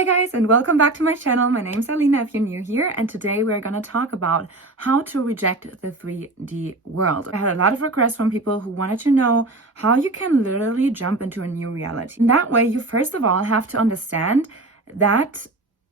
Hi guys, and welcome back to my channel. My name's Alina if you're new here, and today we're going to talk about how to reject the 3D world. I had a lot of requests from people who wanted to know how you can literally jump into a new reality. And that way, you first of all have to understand that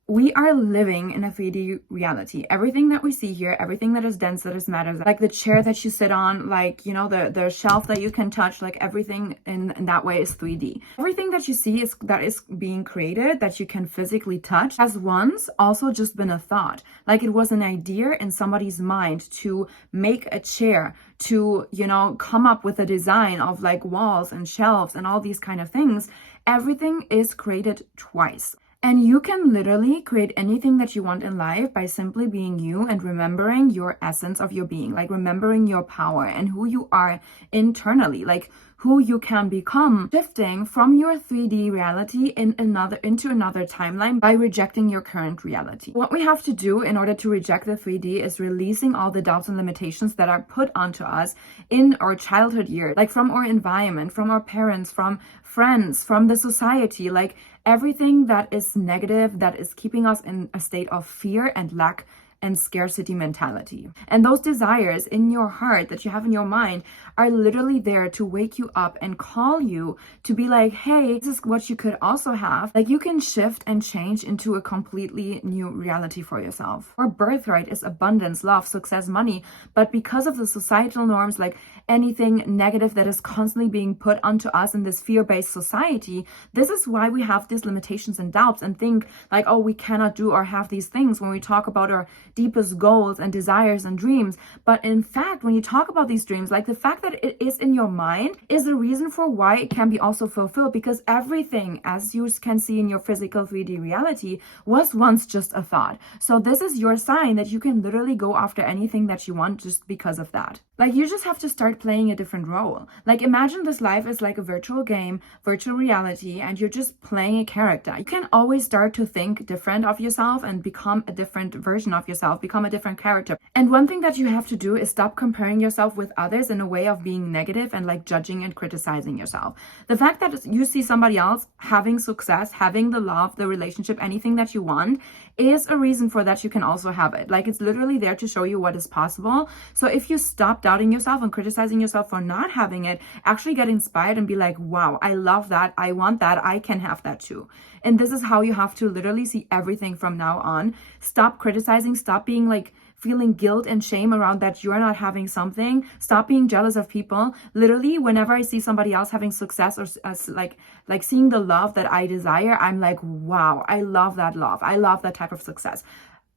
we are living in a 3D reality. Everything that we see here, everything that is dense, that is matter, like the chair that you sit on, like, you know, the shelf that you can touch, like everything in that way is 3D. Everything that you see that is being created, that you can physically touch, has once also just been a thought. Like it was an idea in somebody's mind to make a chair, to, you know, come up with a design of like walls and shelves and all these kind of things. Everything is created twice. And you can literally create anything that you want in life by simply being you and remembering your essence of your being, like remembering your power and who you are internally, like who you can become, shifting from your 3D reality into another timeline by rejecting your current reality. What we have to do in order to reject the 3D is releasing all the doubts and limitations that are put onto us in our childhood years, like from our environment, from our parents, from friends, from the society, like everything that is negative, that is keeping us in a state of fear and lack and scarcity mentality. And those desires in your heart that you have in your mind are literally there to wake you up and call you to be like, hey, this is what you could also have. Like you can shift and change into a completely new reality for yourself. Our birthright is abundance, love, success, money. But because of the societal norms, like anything negative that is constantly being put onto us in this fear-based society, this is why we have these limitations and doubts and think like, oh, we cannot do or have these things when we talk about our deepest goals and desires and dreams. But in fact, when you talk about these dreams, like the fact that it is in your mind is the reason for why it can be also fulfilled, because everything, as you can see in your physical 3D reality, was once just a thought. So this is your sign that you can literally go after anything that you want just because of that. Like you just have to start playing a different role. Like imagine this life is like a virtual game, virtual reality, and you're just playing a character. You can always start to think different of yourself and become a different version of yourself, become a different character. And one thing that you have to do is stop comparing yourself with others in a way of being negative and like judging and criticizing yourself. The fact that you see somebody else having success, having the love, the relationship, anything that you want is a reason for that you can also have it. Like it's literally there to show you what is possible. So if you stop doubting yourself and criticizing yourself for not having it, actually get inspired and be like, wow, I love that. I want that. I can have that too. And this is how you have to literally see everything from now on. Stop criticizing, stop being like feeling guilt and shame around that you're not having something. Stop being jealous of people. Literally, whenever I see somebody else having success or like seeing the love that I desire, I'm like, wow, I love that love. I love that type of success.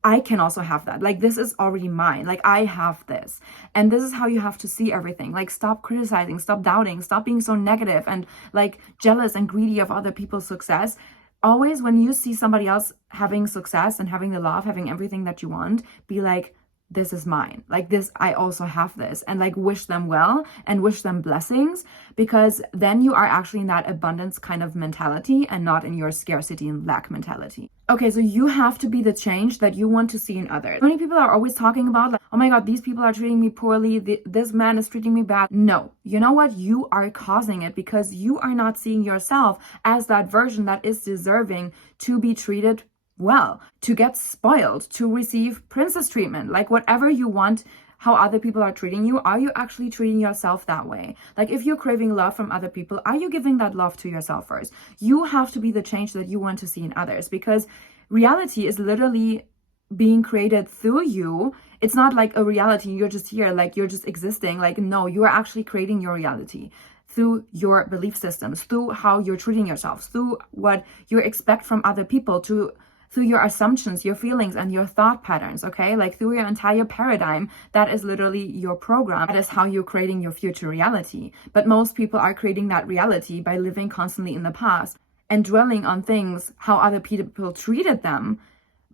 I can also have that. Like this is already mine. Like I have this. And this is how you have to see everything. Like stop criticizing, stop doubting, stop being so negative and like jealous and greedy of other people's success. Always when you see somebody else having success and having the love, having everything that you want, be like, this is mine. Like this, I also have this, and like wish them well and wish them blessings, because then you are actually in that abundance kind of mentality and not in your scarcity and lack mentality. Okay, so you have to be the change that you want to see in others. Many people are always talking about like, oh my God, these people are treating me poorly. This man is treating me bad. No, you know what? You are causing it because you are not seeing yourself as that version that is deserving to be treated well, to get spoiled, to receive princess treatment, like whatever you want, how other people are treating you. Are you actually treating yourself that way? Like if you're craving love from other people, are you giving that love to yourself first? You have to be the change that you want to see in others, because reality is literally being created through you. It's not like a reality, you're just here, like you're just existing. Like no, you are actually creating your reality through your belief systems, through how you're treating yourself, through what you expect from other people, through your assumptions, your feelings, and your thought patterns, okay? Like through your entire paradigm, that is literally your program. That is how you're creating your future reality. But most people are creating that reality by living constantly in the past and dwelling on things, how other people treated them.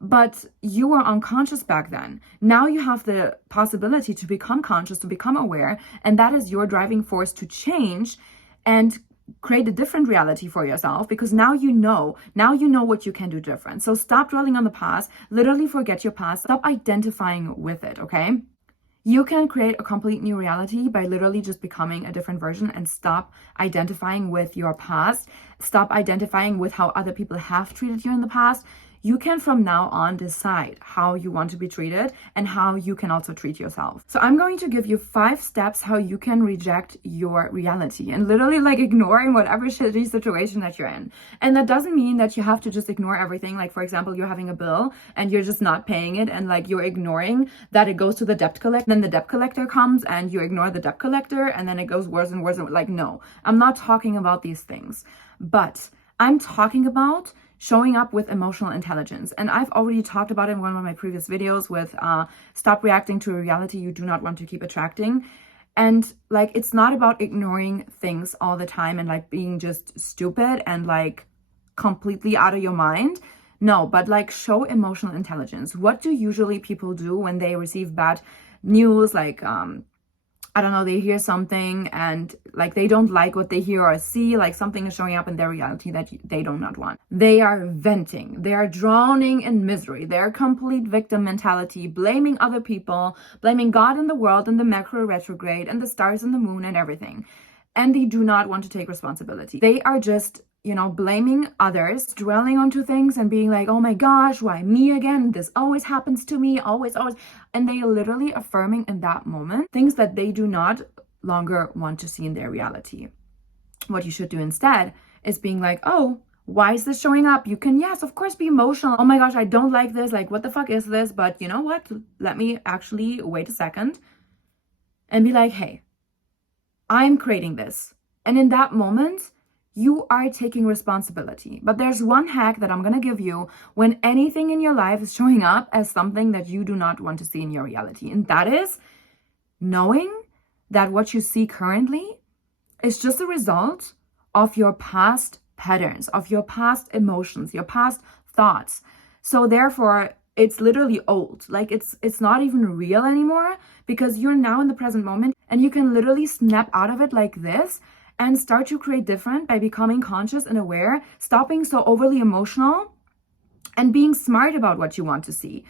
But you were unconscious back then. Now you have the possibility to become conscious, to become aware, and that is your driving force to change and create a different reality for yourself, because now you know what you can do different. So stop dwelling on the past, literally forget your past, stop identifying with it, okay? You can create a complete new reality by literally just becoming a different version and stop identifying with your past, stop identifying with how other people have treated you in the past. You can from now on decide how you want to be treated and how you can also treat yourself. So I'm going to give you 5 steps how you can reject your reality and literally like ignoring whatever shitty situation that you're in. And that doesn't mean that you have to just ignore everything. Like for example, you're having a bill and you're just not paying it and like you're ignoring that it goes to the debt collector. Then the debt collector comes and you ignore the debt collector and then it goes worse and worse. Like, no, I'm not talking about these things, but I'm talking about showing up with emotional intelligence. And I've already talked about it in one of my previous videos with stop reacting to a reality you do not want to keep attracting. And like, it's not about ignoring things all the time and like being just stupid and like completely out of your mind. No, but like show emotional intelligence. What do usually people do when they receive bad news? Like, I don't know, they hear something and like they don't like what they hear or see, like something is showing up in their reality that they do not want. They are venting, they are drowning in misery, their complete victim mentality, blaming other people, blaming God and the world and the Mercury retrograde and the stars and the moon and everything. And they do not want to take responsibility. They are just, you know, blaming others, dwelling onto things and being like, oh my gosh, why me again? This always happens to me, always. And they are literally affirming in that moment things that they do not longer want to see in their reality. What you should do instead is being like, oh, why is this showing up? You can, yes, of course, be emotional. Oh my gosh, I don't like this. Like, what the fuck is this? But you know what? Let me actually wait a second and be like, hey, I'm creating this. And in that moment, you are taking responsibility. But there's one hack that I'm going to give you when anything in your life is showing up as something that you do not want to see in your reality. And that is knowing that what you see currently is just a result of your past patterns, of your past emotions, your past thoughts. So therefore, it's literally old. Like it's not even real anymore because you're now in the present moment and you can literally snap out of it like this and start to create different by becoming conscious and aware, stopping so overly emotional and being smart about what you want to see,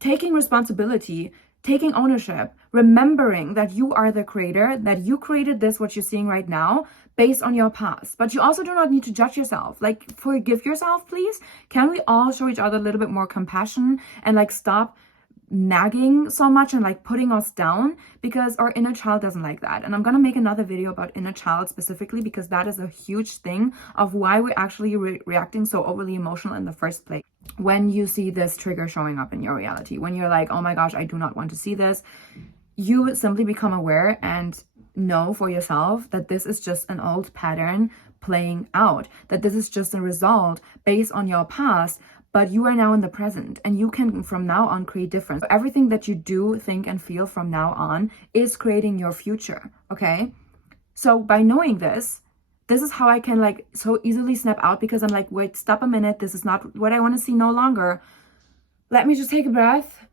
taking responsibility, taking ownership, remembering that you are the creator, that you created this, what you're seeing right now, based on your past. But you also do not need to judge yourself. Like, forgive yourself, please. Can we all show each other a little bit more compassion and like stop nagging so much and like putting us down, because our inner child doesn't like that. And I'm gonna make another video about inner child specifically because that is a huge thing of why we're actually reacting so overly emotional in the first place. When you see this trigger showing up in your reality, when you're like, oh my gosh, I do not want to see this, you simply become aware and know for yourself that this is just an old pattern playing out, that this is just a result based on your past, but you are now in the present and you can from now on create difference. So everything that you do, think, and feel from now on is creating your future, okay? So by knowing this is how I can like so easily snap out, because I'm like, wait, stop a minute. This is not what I want to see no longer. Let me just take a breath.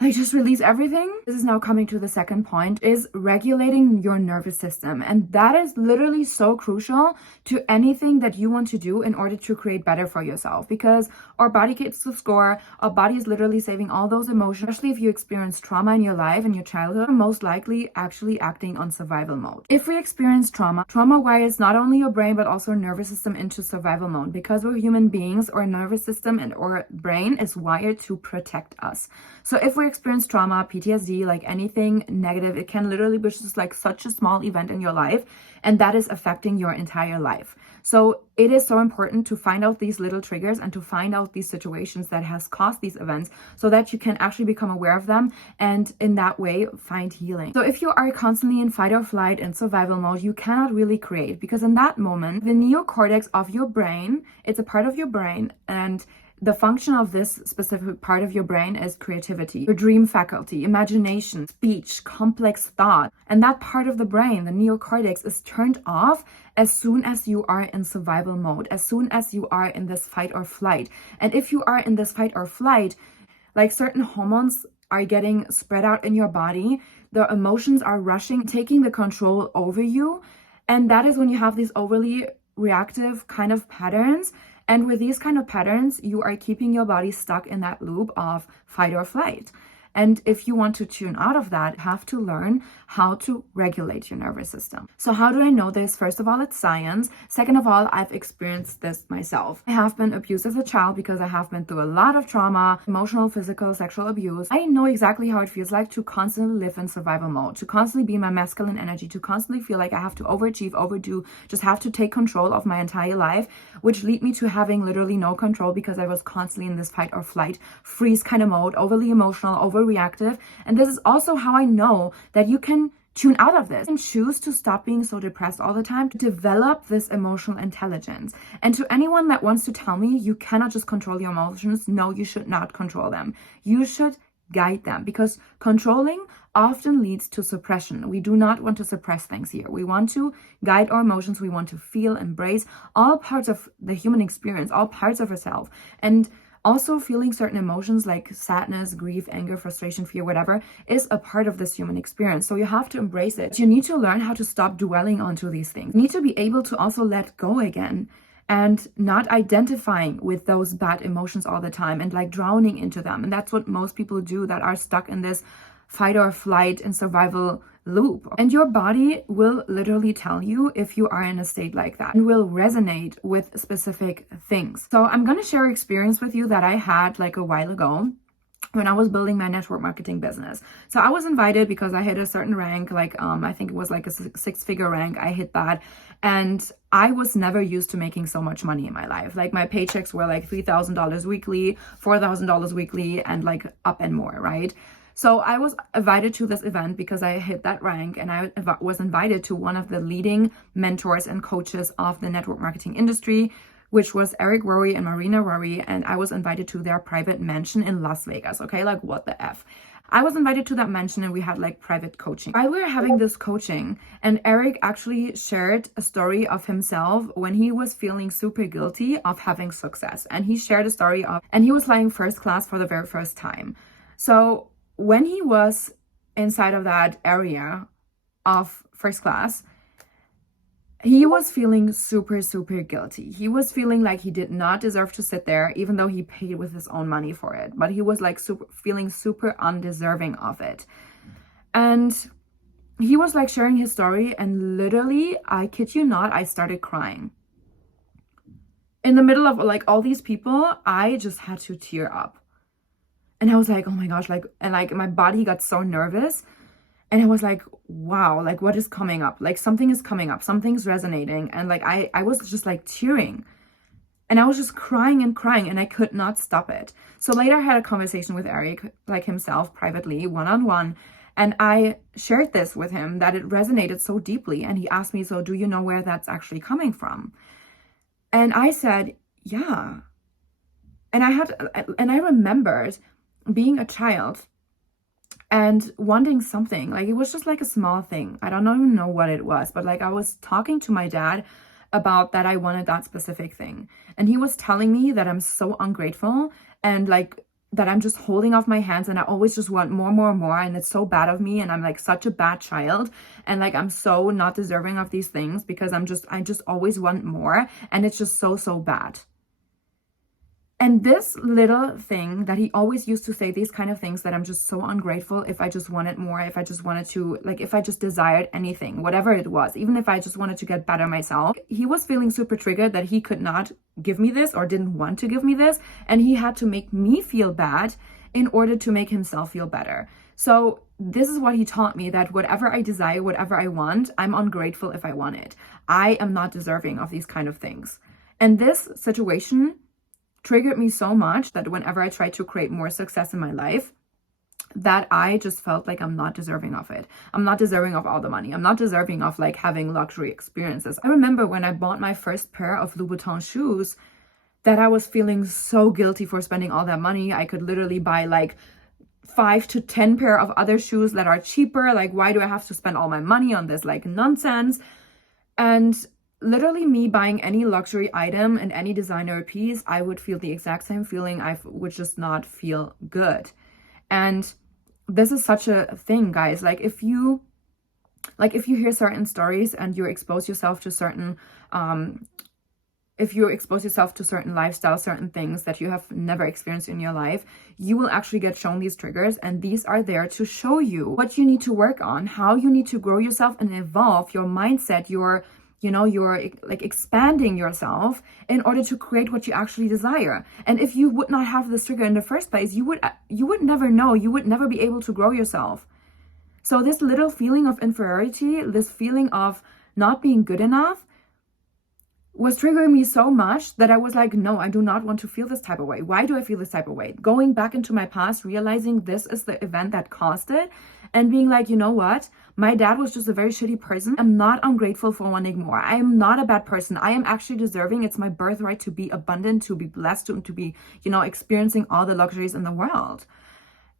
Like, just release everything. This is now coming to the second point, is regulating your nervous system. And that is literally so crucial to anything that you want to do in order to create better for yourself, because our body keeps the score. Our body is literally saving all those emotions, especially if you experience trauma in your life, in your childhood, most likely actually acting on survival mode. If we experience trauma wires not only your brain, but also our nervous system into survival mode. Because we're human beings, our nervous system and our brain is wired to protect us. So if we experience trauma, PTSD, like anything negative, it can literally be just like such a small event in your life, and that is affecting your entire life. So it is so important to find out these little triggers and to find out these situations that has caused these events so that you can actually become aware of them and in that way find healing. So if you are constantly in fight or flight and survival mode, you cannot really create, because in that moment, the neocortex of your brain, it's a part of your brain, and the function of this specific part of your brain is creativity, your dream faculty, imagination, speech, complex thought. And that part of the brain, the neocortex, is turned off as soon as you are in survival mode, as soon as you are in this fight or flight. And if you are in this fight or flight, like certain hormones are getting spread out in your body, the emotions are rushing, taking the control over you. And that is when you have these overly reactive kind of patterns. And with these kind of patterns, you are keeping your body stuck in that loop of fight or flight. And if you want to tune out of that, you have to learn how to regulate your nervous system. So how do I know this? First of all, it's science. Second of all, I've experienced this myself. I have been abused as a child because I have been through a lot of trauma, emotional, physical, sexual abuse. I know exactly how it feels like to constantly live in survival mode, to constantly be in my masculine energy, to constantly feel like I have to overachieve, overdo, just have to take control of my entire life, which lead me to having literally no control because I was constantly in this fight or flight, freeze kind of mode, overly emotional, overreactive. And this is also how I know that you can tune out of this and choose to stop being so depressed all the time, to develop this emotional intelligence. And to anyone that wants to tell me you cannot just control your emotions, no, you should not control them. You should guide them, because controlling often leads to suppression. We do not want to suppress things here. We want to guide our emotions. We want to feel, embrace all parts of the human experience, all parts of ourselves. And also feeling certain emotions like sadness, grief, anger, frustration, fear, whatever, is a part of this human experience. So you have to embrace it. You need to learn how to stop dwelling onto these things. You need to be able to also let go again, and not identifying with those bad emotions all the time and like drowning into them. And that's what most people do that are stuck in this fight or flight and survival loop. And your body will literally tell you if you are in a state like that, and will resonate with specific things. So I'm going to share an experience with you that I had like a while ago when I was building my network marketing business. So I was invited because I hit a certain rank, like I think it was like a six-figure rank. I hit that, and I was never used to making so much money in my life. Like my paychecks were like $3,000 weekly, $4,000 weekly, and like up and more, right? So I was invited to this event because I hit that rank, and I was invited to one of the leading mentors and coaches of the network marketing industry, which was Eric Worre and Marina Worre, and I was invited to their private mansion in Las Vegas. Okay, like what the F? I was invited to that mansion, and we had like private coaching. While we were having this coaching, and Eric actually shared a story of himself when he was feeling super guilty of having success. And he shared a story of, and he was flying first class for the very first time. So when he was inside of that area of first class, he was feeling super, super guilty. He was feeling like he did not deserve to sit there, even though he paid with his own money for it. But he was like feeling super undeserving of it. And he was like sharing his story, and literally, I kid you not, I started crying. In the middle of like all these people, I just had to tear up. And I was like, oh my gosh, like, and like my body got so nervous. And I was like, wow, like what is coming up? Like something is coming up, something's resonating. And like, I was just like tearing, and I was just crying and crying, and I could not stop it. So later I had a conversation with Eric, like himself privately, one-on-one. And I shared this with him, that it resonated so deeply. And he asked me, so do you know where that's actually coming from? And I said, yeah. And I remembered being a child and wanting something. Like it was just like a small thing. I don't even know what it was, but like I was talking to my dad about that I wanted that specific thing. And he was telling me that I'm so ungrateful, and like that I'm just holding off my hands, and I always just want more, more, more. And it's so bad of me, and I'm like such a bad child, and like I'm so not deserving of these things because I just always want more, and it's just so, so bad. And this little thing that he always used to say, these kind of things, that I'm just so ungrateful if I just wanted more, if I just wanted to, like if I just desired anything, whatever it was, even if I just wanted to get better myself, he was feeling super triggered that he could not give me this or didn't want to give me this. And he had to make me feel bad in order to make himself feel better. So this is what he taught me, that whatever I desire, whatever I want, I'm ungrateful if I want it. I am not deserving of these kind of things. And this situation triggered me so much that whenever I tried to create more success in my life, that I just felt like I'm not deserving of it. I'm not deserving of all the money. I'm not deserving of like having luxury experiences. I remember when I bought my first pair of Louboutin shoes, that I was feeling so guilty for spending all that money. I could literally buy like 5 to 10 pair of other shoes that are cheaper. Like, why do I have to spend all my money on this like nonsense? And literally me buying any luxury item and any designer piece, I would feel the exact same feeling. I would just not feel good. And this is such a thing, guys. Like if you hear certain stories and you expose yourself to certain if you expose yourself to certain lifestyles, certain things that you have never experienced in your life, you will actually get shown these triggers, and these are there to show you what you need to work on, how you need to grow yourself and evolve your mindset, your you're like expanding yourself in order to create what you actually desire. And if you would not have this trigger in the first place, you would never know, you would never be able to grow yourself. So this little feeling of inferiority, this feeling of not being good enough, was triggering me so much that I was like, no, I do not want to feel this type of way. Why do I feel this type of way? Going back into my past, realizing this is the event that caused it, and being like, you know what? My dad was just a very shitty person. I'm not ungrateful for wanting more. I am not a bad person. I am actually deserving. It's my birthright to be abundant, to be blessed, to be, experiencing all the luxuries in the world.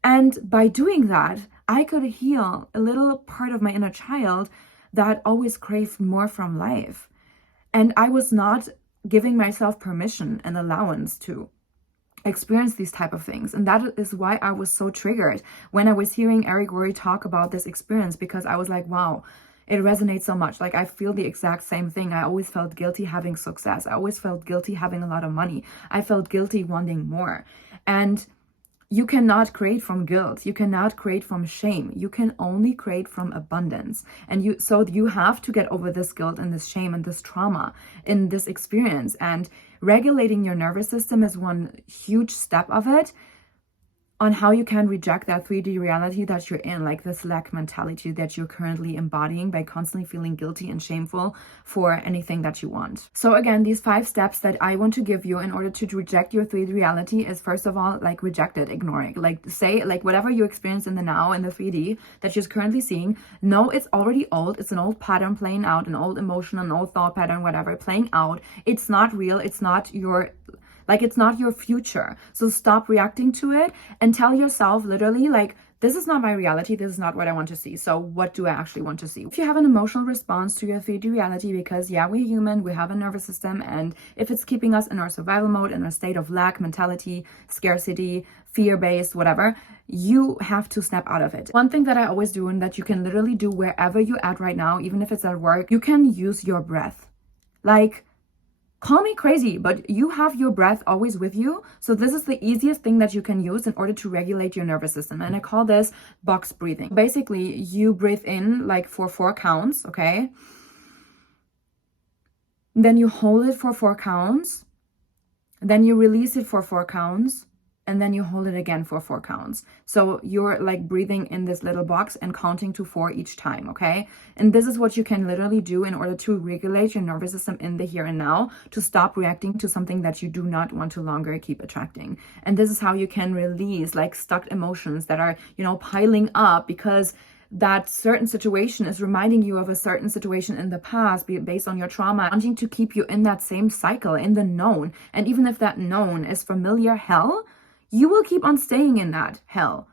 And by doing that, I could heal a little part of my inner child that always craved more from life. And I was not giving myself permission and allowance to experience these type of things. And that is why I was so triggered when I was hearing Eric Worre talk about this experience, because I was like, wow, it resonates so much. Like, I feel the exact same thing. I always felt guilty having success. I always felt guilty having a lot of money. I felt guilty wanting more. And you cannot create from guilt. You cannot create from shame. You can only create from abundance. And you have to get over this guilt and this shame and this trauma in this experience. And regulating your nervous system is one huge step of it, on how you can reject that 3D reality that you're in, like this lack mentality that you're currently embodying by constantly feeling guilty and shameful for anything that you want. So again, these 5 steps that I want to give you in order to reject your 3D reality is, first of all, like, reject it, ignore it. Like, say, like, whatever you experience in the now, in the 3D that you're currently seeing, no, it's already old. It's an old pattern playing out, an old emotion, an old thought pattern, whatever, playing out. It's not real. It's not your future. So stop reacting to it and tell yourself literally, like, this is not my reality. This is not what I want to see. So what do I actually want to see? If you have an emotional response to your 3D reality, because yeah, we're human, we have a nervous system, and if it's keeping us in our survival mode, in a state of lack mentality, scarcity, fear-based, whatever, you have to snap out of it. One thing that I always do, and that you can literally do wherever you're at right now, even if it's at work, you can use your breath. Like, call me crazy, but you have your breath always with you. So this is the easiest thing that you can use in order to regulate your nervous system. And I call this box breathing. Basically, you breathe in like for 4 counts, okay? Then you hold it for 4 counts. Then you release it for 4 counts. And then you hold it again for 4 counts. So you're like breathing in this little box and counting to 4 each time, okay? And this is what you can literally do in order to regulate your nervous system in the here and now, to stop reacting to something that you do not want to longer keep attracting. And this is how you can release like stuck emotions that are, piling up because that certain situation is reminding you of a certain situation in the past, be it based on your trauma, wanting to keep you in that same cycle, in the known. And even if that known is familiar hell, you will keep on staying in that hell.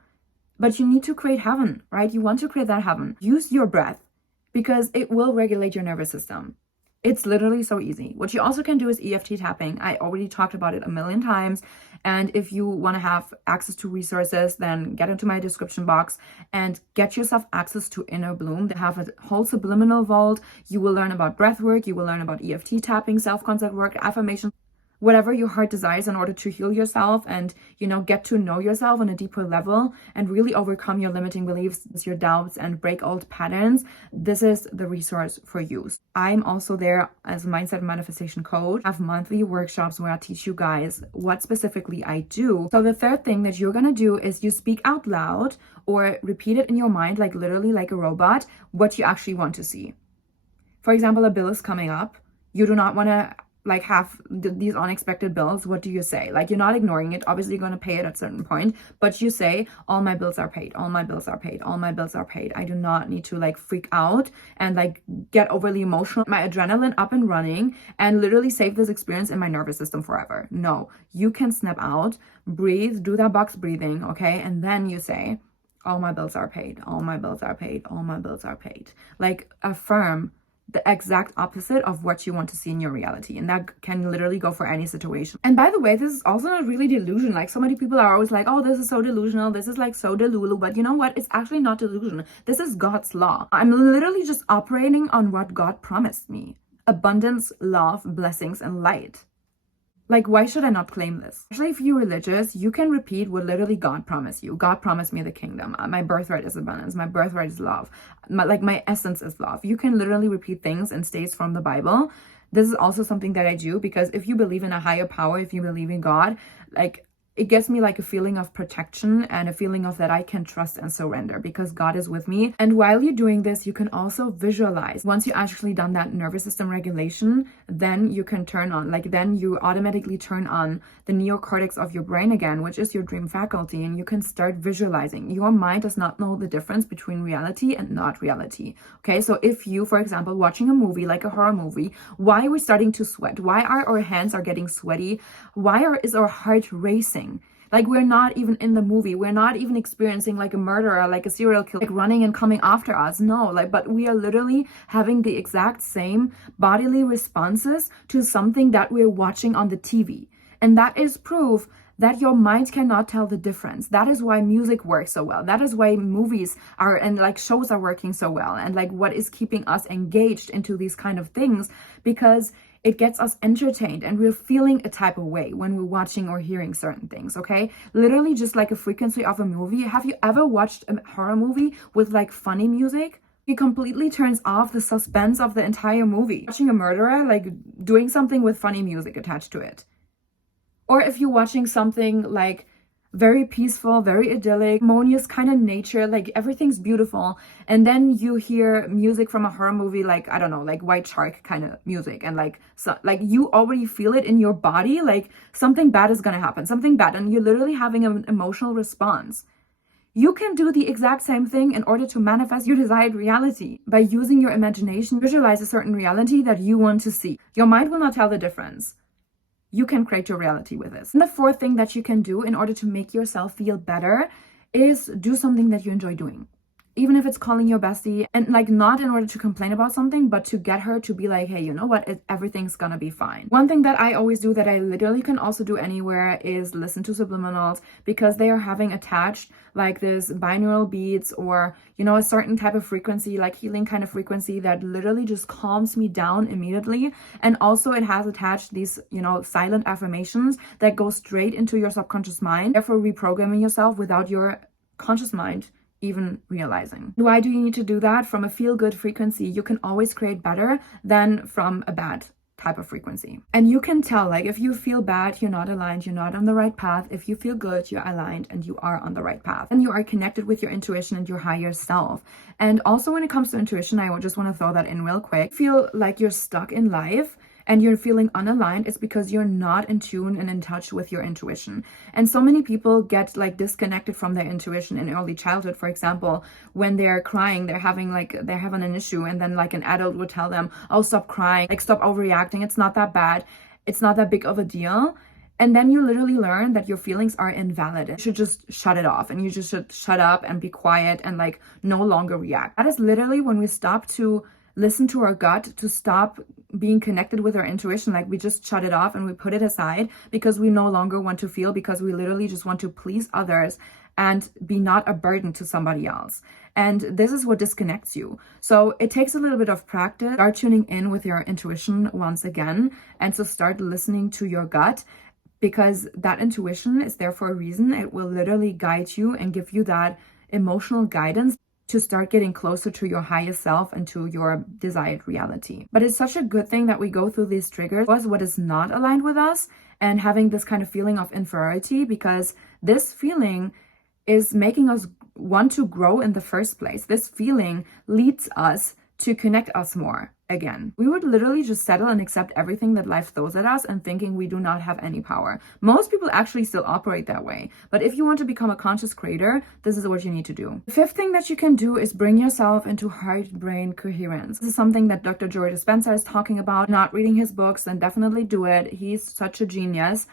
But you need to create heaven, right? You want to create that heaven. Use your breath because it will regulate your nervous system. It's literally so easy. What you also can do is EFT tapping. I already talked about it a million times. And if you want to have access to resources, then get into my description box and get yourself access to Inner Bloom. They have a whole subliminal vault. You will learn about breath work. You will learn about EFT tapping, self-concept work, affirmation, whatever your heart desires in order to heal yourself and, get to know yourself on a deeper level and really overcome your limiting beliefs, your doubts, and break old patterns. This is the resource for you. I'm also there as a mindset manifestation coach. I have monthly workshops where I teach you guys what specifically I do. So the third thing that you're going to do is you speak out loud or repeat it in your mind, like literally like a robot, what you actually want to see. For example, a bill is coming up. You do not want to have these unexpected bills. What do you say? Like, you're not ignoring it. Obviously, you're going to pay it at a certain point, but you say, all my bills are paid. All my bills are paid. All my bills are paid. I do not need to freak out and get overly emotional. My adrenaline up and running and literally save this experience in my nervous system forever. No, you can snap out, breathe, do that box breathing, okay? And then you say, all my bills are paid. All my bills are paid. All my bills are paid. Affirm the exact opposite of what you want to see in your reality. And that can literally go for any situation. And by the way, this is also not really delusion. So many people are always like, oh, this is so delusional. This is so delulu. But you know what? It's actually not delusion. This is God's law. I'm literally just operating on what God promised me. abundance, love, blessings, and light. Like, why should I not claim this? Actually, if you're religious, you can repeat what literally God promised you. God promised me the kingdom. My birthright is abundance. My birthright is love. My essence is love. You can literally repeat things and states from the Bible. This is also something that I do, because if you believe in a higher power, if you believe in God, like, it gives me like a feeling of protection and a feeling of that I can trust and surrender because God is with me. And while you're doing this, you can also visualize. Once you actually done that nervous system regulation, then you can turn on, like, then you automatically turn on the neocortex of your brain again, which is your dream faculty, and you can start visualizing. Your mind does not know the difference between reality and not reality. Okay, so if you, for example, watching a movie, like a horror movie, why are we starting to sweat? Why are our hands getting sweaty? Is our heart racing? Like, we're not even in the movie. We're not even experiencing like a murderer, like a serial killer, like running and coming after us. No, like, but we are literally having the exact same bodily responses to something that we're watching on the TV. And that is proof that your mind cannot tell the difference. That is why music works so well. That is why movies are, and like shows are working so well. And like, what is keeping us engaged into these kind of things, because it gets us entertained and we're feeling a type of way when we're watching or hearing certain things, okay? Literally just like a frequency of a movie. Have you ever watched a horror movie with like funny music? It completely turns off the suspense of the entire movie. Watching a murderer, like doing something with funny music attached to it. Or if you're watching something like very peaceful, very idyllic, harmonious kind of nature, like everything's beautiful, and then you hear music from a horror movie, like, I don't know, like White Shark kind of music, and like, so, like, you already feel it in your body, like something bad is gonna happen, something bad, and you're literally having an emotional response. You can do the exact same thing in order to manifest your desired reality. By using your imagination, visualize a certain reality that you want to see. Your mind will not tell the difference. You can create your reality with this. And the fourth thing that you can do in order to make yourself feel better is do something that you enjoy doing. Even if it's calling your bestie, and like, not in order to complain about something, but to get her to be like, hey, you know what, everything's gonna be fine. One thing that I always do that I literally can also do anywhere is listen to subliminals, because they are having attached like this binaural beats, or, you know, a certain type of frequency, like healing kind of frequency, that literally just calms me down immediately. And also it has attached these, you know, silent affirmations that go straight into your subconscious mind, therefore reprogramming yourself without your conscious mind even realizing. Why do you need to do that? From a feel-good frequency, you can always create better than from a bad type of frequency. And you can tell, like, if you feel bad, you're not aligned, you're not on the right path. If you feel good, you're aligned and you are on the right path. And you are connected with your intuition and your higher self. And also when it comes to intuition, I just want to throw that in real quick. Feel like you're stuck in life and you're feeling unaligned, it's because you're not in tune and in touch with your intuition. And so many people get like disconnected from their intuition in early childhood. For example, when they're crying, they're having an issue, and then like an adult would tell them, oh, stop crying, like stop overreacting, it's not that bad, it's not that big of a deal. And then you literally learn that your feelings are invalid. You should just shut it off, and you just should shut up and be quiet and like no longer react. That is literally when we stop to listen to our gut, to stop being connected with our intuition. Like, we just shut it off and we put it aside because we no longer want to feel, because we literally just want to please others and be not a burden to somebody else. And this is what disconnects you. So it takes a little bit of practice. Start tuning in with your intuition once again, and so start listening to your gut, because that intuition is there for a reason. It will literally guide you and give you that emotional guidance to start getting closer to your highest self and to your desired reality. But it's such a good thing that we go through these triggers, what is not aligned with us, and having this kind of feeling of inferiority, because this feeling is making us want to grow in the first place. This feeling leads us to connect us more again. We would literally just settle and accept everything that life throws at us and thinking we do not have any power. Most people actually still operate that way. But if you want to become a conscious creator, this is what you need to do. The fifth thing that you can do is bring yourself into heart-brain coherence. This is something that Dr. Joe Dispenza is talking about. Not reading his books, then definitely do it. He's such a genius.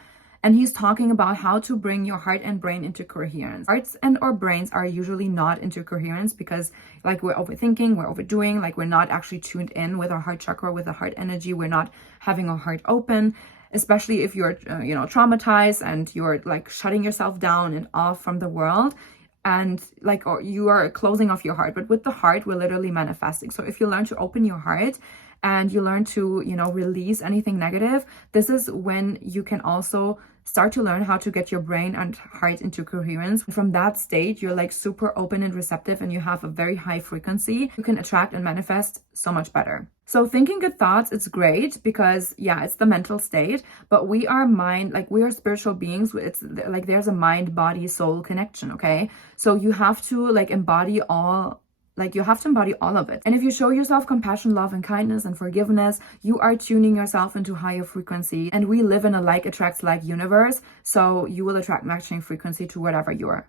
And he's talking about how to bring your heart and brain into coherence. Hearts and our brains are usually not into coherence because like we're overthinking, we're overdoing, like we're not actually tuned in with our heart chakra, with the heart energy. We're not having our heart open, especially if you're, traumatized and you're like shutting yourself down and off from the world. And like, or you are closing off your heart. But with the heart, we're literally manifesting. So if you learn to open your heart and you learn to, you know, release anything negative, this is when you can also start to learn how to get your brain and heart into coherence. From that state, you're like super open and receptive, and you have a very high frequency. You can attract and manifest so much better. So thinking good thoughts, it's great because yeah, it's the mental state, but we are mind, like we are spiritual beings. It's like there's a mind, body, soul connection. Okay. So you have to like embody all, like you have to embody all of it. And if you show yourself compassion, love, and kindness and forgiveness, you are tuning yourself into higher frequency. And we live in a like attracts like universe. So you will attract matching frequency to whatever you're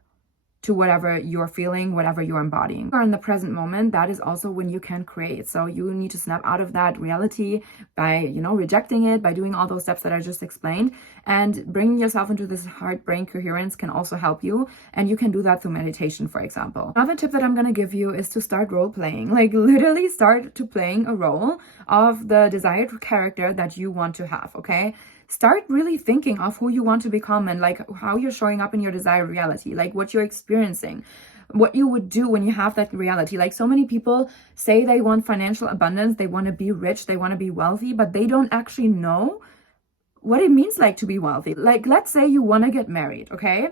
feeling, whatever you're embodying. Or in the present moment, that is also when you can create. So you need to snap out of that reality by, you know, rejecting it, by doing all those steps that I just explained, and bringing yourself into this heart brain coherence can also help you. And you can do that through meditation, for example. Another tip that I'm going to give you is to start role playing, like literally start to playing a role of the desired character that you want to have. Okay. Start really thinking of who you want to become and like how you're showing up in your desired reality, like what you're experiencing, what you would do when you have that reality. Like so many people say they want financial abundance, they want to be rich, they want to be wealthy, but they don't actually know what it means like to be wealthy. Like let's say you want to get married, okay?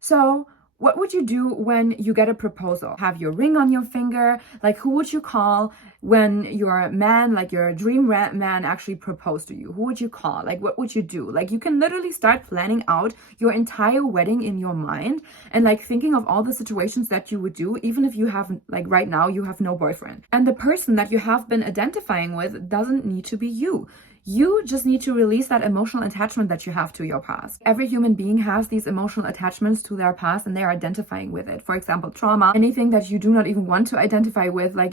So what would you do when you get a proposal? Have your ring on your finger? Like who would you call when your man, like your dream man actually proposed to you? Who would you call? Like what would you do? Like you can literally start planning out your entire wedding in your mind and like thinking of all the situations that you would do, even if you have, like right now, you have no boyfriend. And the person that you have been identifying with doesn't need to be you. You just need to release that emotional attachment that you have to your past. Every human being has these emotional attachments to their past and they're identifying with it. For example, trauma, anything that you do not even want to identify with, like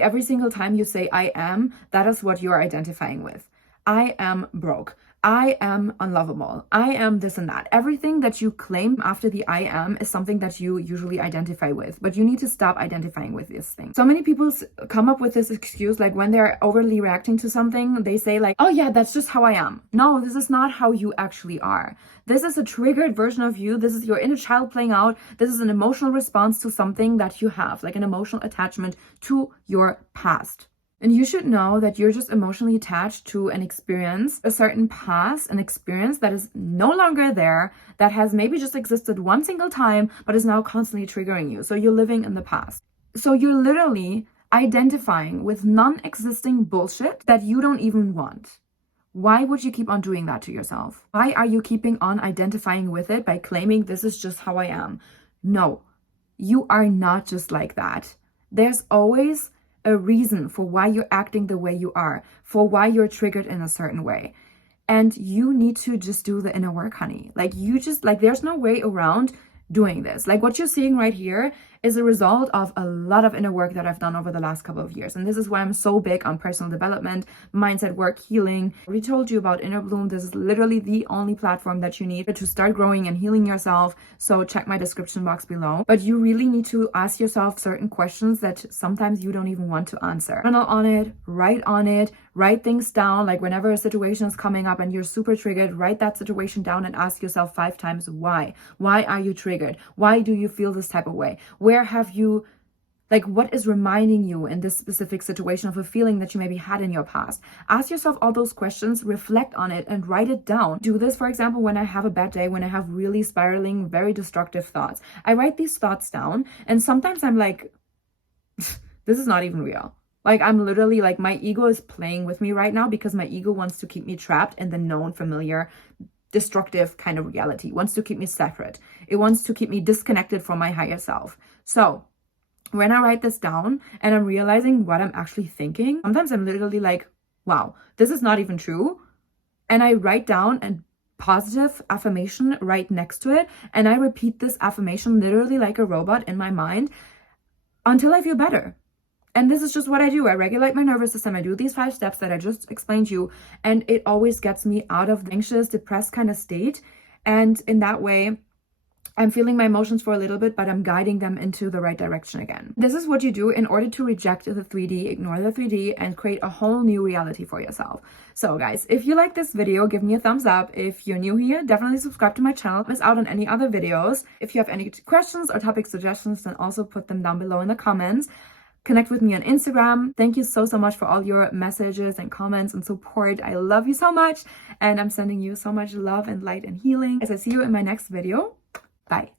every single time you say I am, that is what you are identifying with. I am broke. I am unlovable. I am this and that. Everything that you claim after the I am is something that you usually identify with, but you need to stop identifying with this thing. So many people come up with this excuse, like when they're overly reacting to something, they say like, oh yeah, that's just how I am. No, this is not how you actually are. This is a triggered version of you. This is your inner child playing out. This is an emotional response to something that you have, like an emotional attachment to your past. And you should know that you're just emotionally attached to an experience, a certain past, an experience that is no longer there, that has maybe just existed one single time, but is now constantly triggering you. So you're living in the past. So you're literally identifying with non-existing bullshit that you don't even want. Why would you keep on doing that to yourself? Why are you keeping on identifying with it by claiming this is just how I am? No, you are not just like that. There's always a reason for why you're acting the way you are, for why you're triggered in a certain way. And you need to just do the inner work, honey. Like there's no way around doing this. Like what you're seeing right here is a result of a lot of inner work that I've done over the last couple of years. And this is why I'm so big on personal development, mindset work, healing. I already told you about Inner Bloom. This is literally the only platform that you need to start growing and healing yourself. So check my description box below. But you really need to ask yourself certain questions that sometimes you don't even want to answer. Journal on it, write things down. Like whenever a situation is coming up and you're super triggered, write that situation down and ask yourself 5 times why. Why are you triggered? Why do you feel this type of way? Where have you, like what is reminding you in this specific situation of a feeling that you maybe had in your past? Ask yourself all those questions, reflect on it, and write it down. Do this, for example, when I have a bad day, when I have really spiraling, very destructive thoughts. I write these thoughts down, and sometimes I'm like, this is not even real. Like I'm literally like, my ego is playing with me right now because my ego wants to keep me trapped in the known, familiar, destructive kind of reality. It wants to keep me separate. It wants to keep me disconnected from my higher self. So when I write this down and I'm realizing what I'm actually thinking, sometimes I'm literally like, wow, this is not even true. And I write down a positive affirmation right next to it. And I repeat this affirmation literally like a robot in my mind until I feel better. And this is just what I do. I regulate my nervous system. I do these 5 steps that I just explained to you. And it always gets me out of the anxious, depressed kind of state. And in that way, I'm feeling my emotions for a little bit, but I'm guiding them into the right direction again. This is what you do in order to reject the 3D, ignore the 3D, and create a whole new reality for yourself. So guys, if you like this video, give me a thumbs up. If you're new here, definitely subscribe to my channel. Don't miss out on any other videos. If you have any questions or topic suggestions, then also put them down below in the comments. Connect with me on Instagram. Thank you so much for all your messages and comments and support. I love you so much, and I'm sending you so much love and light and healing as I see you in my next video. Bye.